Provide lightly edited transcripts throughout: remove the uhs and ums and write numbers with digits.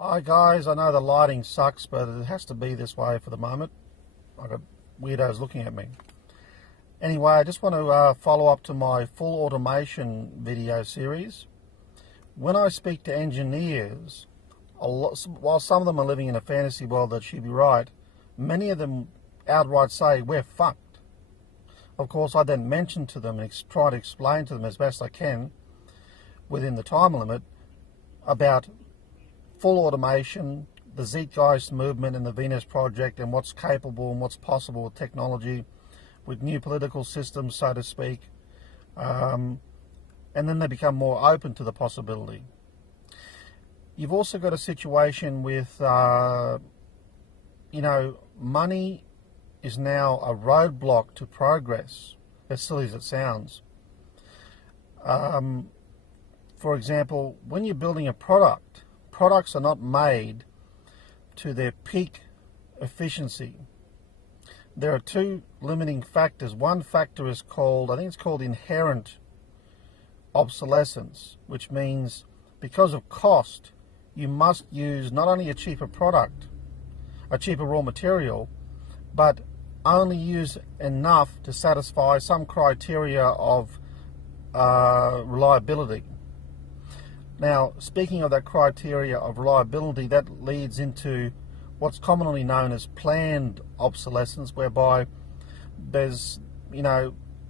Hi guys, I know the lighting sucks, but it has to be this way for the moment. I've got weirdos looking at me. Anyway, I just want to follow up to my full automation video series. When I speak to engineers, while some of them are living in a fantasy world that should be right, many of them outright say, we're fucked. Of course, I then mention to them and try to explain to them as best I can, within the time limit, about full automation, the Zeitgeist movement and the Venus Project, and what's capable and what's possible with technology, with new political systems, so to speak, and then they become more open to the possibility. You've also got a situation with, money is now a roadblock to progress, as silly as it sounds. For example, when you're building a product, products are not made to their peak efficiency. There are two limiting factors. One factor is called, I think it's called inherent obsolescence, which means because of cost, you must use not only a cheaper product, a cheaper raw material, but only use enough to satisfy some criteria of reliability. Now, speaking of that criteria of reliability, that leads into what's commonly known as planned obsolescence, whereby there's,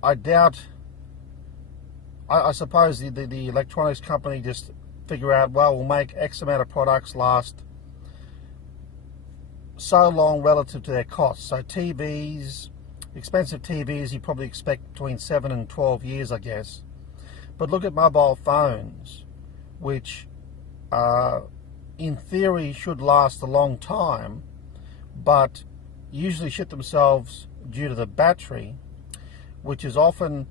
I doubt, I suppose the electronics company just figure out, well, we'll make X amount of products last so long relative to their costs. So TVs, expensive TVs, you probably expect between 7 and 12 years, I guess. But look at mobile phones, which in theory should last a long time, but usually shit themselves due to the battery, which is often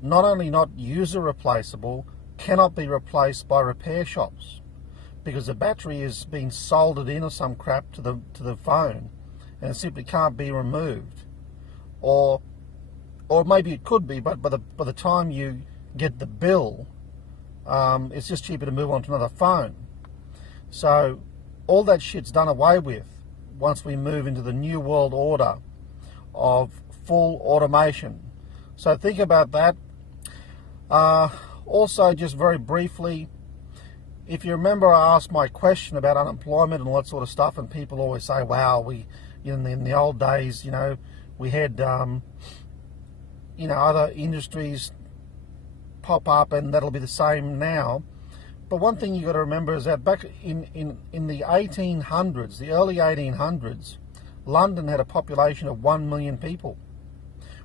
not only not user replaceable, cannot be replaced by repair shops, because the battery is being soldered in or some crap to the phone, and it simply can't be removed. Or maybe it could be, but by the time you get the bill, it's just cheaper to move on to another phone. So all that shit's done away with once we move into the new world order of full automation. So think about that. Also, just very briefly, if you remember, I asked my question about unemployment and all that sort of stuff, and people always say, wow, in the old days, we had other industries pop up, and that'll be the same now. But one thing you got to remember is that back in the 1800s, the early 1800s, London had a population of 1 million people.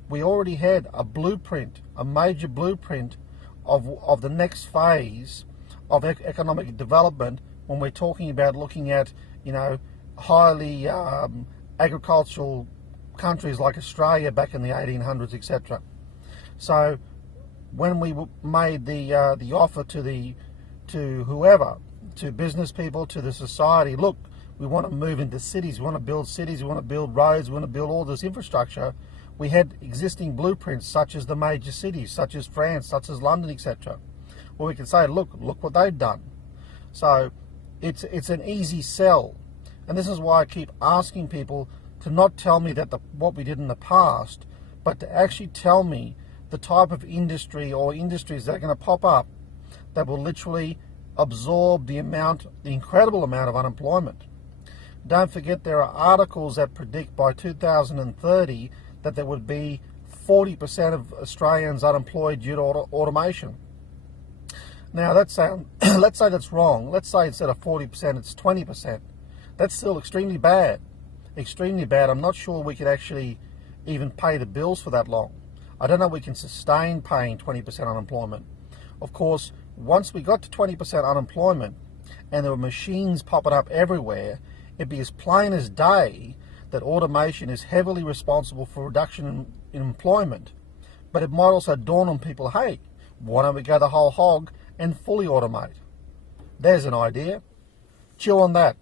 We already had a blueprint, a major blueprint of the next phase of economic development, when we're talking about looking at, highly agricultural countries like Australia back in the 1800s, etc. So when we made the offer to whoever, to business people, to the society, look, we want to move into cities, we want to build cities, we want to build roads, we want to build all this infrastructure, we had existing blueprints such as the major cities, such as France, such as London, etc. Well, we can say, look what they've done. So it's an easy sell. And this is why I keep asking people to not tell me that what we did in the past, but to actually tell me the type of industry or industries that are going to pop up that will literally absorb the incredible amount of unemployment. Don't forget, there are articles that predict by 2030 that there would be 40% of Australians unemployed due to automation. Now, let's say that's wrong. Let's say instead of 40%, it's 20%. That's still extremely bad. Extremely bad. I'm not sure we could actually even pay the bills for that long. I don't know if we can sustain paying 20% unemployment. Of course, once we got to 20% unemployment and there were machines popping up everywhere, it'd be as plain as day that automation is heavily responsible for reduction in employment. But it might also dawn on people, hey, why don't we go the whole hog and fully automate? There's an idea. Chew on that.